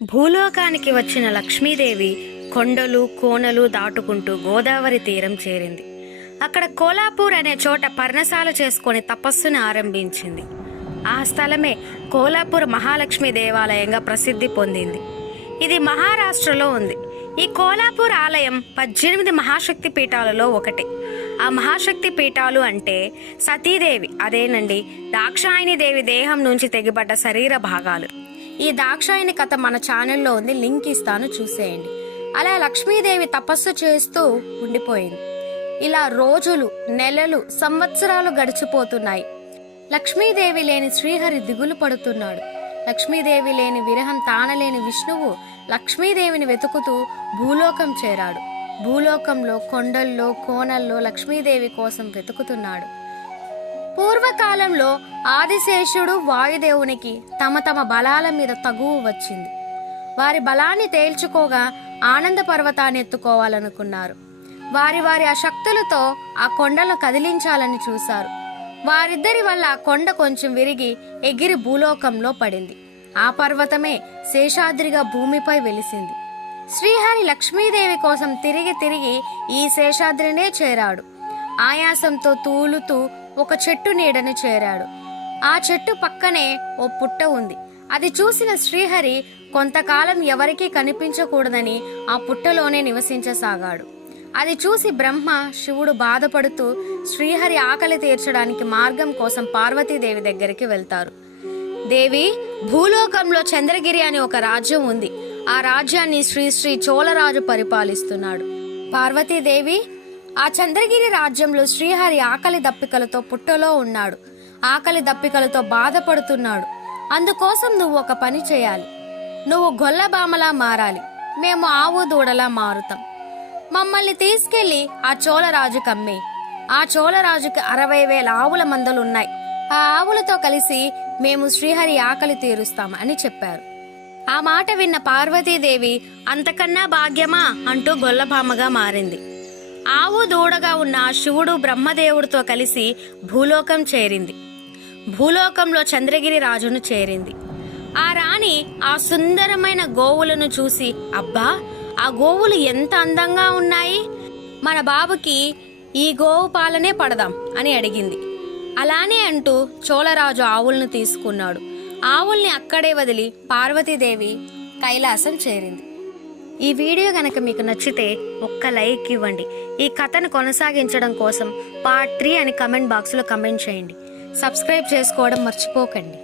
భూలోకానికి వచ్చిన లక్ష్మీదేవి కొండలు కోనలు దాటుకుంటూ గోదావరి తీరం చేరింది. అక్కడ కోలాపూర్ అనే చోట పర్ణశాల చేసుకొని తపస్సును ఆరంభించింది. ఆ స్థలమే కోలాపూర్ మహాలక్ష్మి దేవాలయంగా ప్రసిద్ధి పొందింది. ఇది మహారాష్ట్రలో ఉంది. ఈ కోలాపూర్ ఆలయం పద్దెనిమిది మహాశక్తి పీఠాలలో ఒకటి. ఆ మహాశక్తి పీఠాలు అంటే సతీదేవి అదేనండి దాక్షాయణి దేవి దేహం నుంచి తెగిపడ్డ శరీర భాగాలు. ఈ దాక్షాయణి కథ మన ఛానల్లో ఉంది లింక్ ఇస్తాను చూసేయండి. అలా లక్ష్మీదేవి తపస్సు చేస్తూ ఉండిపోయింది. ఇలా రోజులు నెలలు సంవత్సరాలు గడిచిపోతున్నాయి. లక్ష్మీదేవి లేని శ్రీహరి దిగులు పడుతున్నాడు. లక్ష్మీదేవి లేని విరహం తానలేని విష్ణువు లక్ష్మీదేవిని వెతుకుతూ భూలోకం చేరాడు. భూలోకంలో కొండల్లో కోనల్లో లక్ష్మీదేవి కోసం వెతుకుతున్నాడు. పూర్వకాలంలో ఆదిశేషుడు వాయుదేవునికి తమ తమ బలాల మీద తగువ వచ్చింది. వారి బలాన్ని తేల్చుకోగా ఆనంద పర్వతాన్ని ఎత్తుకోవాలనుకున్నారు. వారి వారి ఆ శక్తులతో ఆ కొండలను కదిలించాలని చూశారు. వారిద్దరి వల్ల ఆ కొండ కొంచెం విరిగి ఎగిరి భూలోకంలో పడింది. ఆ పర్వతమే శేషాద్రిగా భూమిపై వెలిసింది. శ్రీహరి లక్ష్మీదేవి కోసం తిరిగి తిరిగి ఈ శేషాద్రినే చేరాడు. ఆయాసంతో తూలుతూ ఒక చెట్టు నీడను చేరాడు. ఆ చెట్టు పక్కనే ఓ పుట్ట ఉంది. అది చూసిన శ్రీహరి కొంతకాలం ఎవరికీ కనిపించకూడదని ఆ పుట్టలోనే నివసించసాగాడు. అది చూసి బ్రహ్మ శివుడు బాధపడుతూ శ్రీహరి ఆకలి తీర్చడానికి మార్గం కోసం పార్వతీదేవి దగ్గరికి వెళ్తారు. దేవి భూలోకంలో చంద్రగిరి అని ఒక రాజ్యం ఉంది. ఆ రాజ్యాన్ని శ్రీ శ్రీ చోళరాజు పరిపాలిస్తున్నాడు. పార్వతీదేవి ఆ చంద్రగిరి రాజ్యంలో శ్రీహరి ఆకలి దప్పికలతో పుట్టలో ఉన్నాడు. ఆకలి దప్పికలతో బాధపడుతున్నాడు. అందుకోసం నువ్వు ఒక పని చేయాలి. నువ్వు గొల్లబామలా మారాలి. మేము ఆవు దూడలా మారుతాం. మమ్మల్ని తీసుకెళ్ళి ఆ చోళరాజు కమ్మే ఆ చోళరాజుకి అరవై వేల ఆవుల మందలున్నాయి. ఆ ఆవులతో కలిసి మేము శ్రీహరి ఆకలి తీరుస్తాం అని చెప్పారు. ఆ మాట విన్న పార్వతీదేవి అంతకన్నా భాగ్యమా? అంటూ గొల్లభామగా మారింది. ఆవు దూడగా ఉన్న శివుడు బ్రహ్మదేవుడితో కలిసి భూలోకం చేరింది. భూలోకంలో చంద్రగిరి రాజును చేరింది. ఆ రాణి ఆ సుందరమైన గోవులను చూసి అబ్బా ఆ గోవులు ఎంత అందంగా ఉన్నాయి! మన బాబుకి ఈ గోవు పాలనే పడదాం అని అడిగింది. అలానే అంటూ చోళరాజు ఆవులను తీసుకున్నాడు. ఆవుల్ని అక్కడే వదిలి పార్వతీదేవి కైలాసం చేరింది. ఈ వీడియో కనుక మీకు నచ్చితే ఒక్క లైక్ ఇవ్వండి. ఈ కథను కొనసాగించడం కోసం పార్ట్ త్రీ అని కమెంట్ బాక్స్లో కమెంట్ చేయండి. సబ్స్క్రైబ్ చేసుకోవడం మర్చిపోకండి.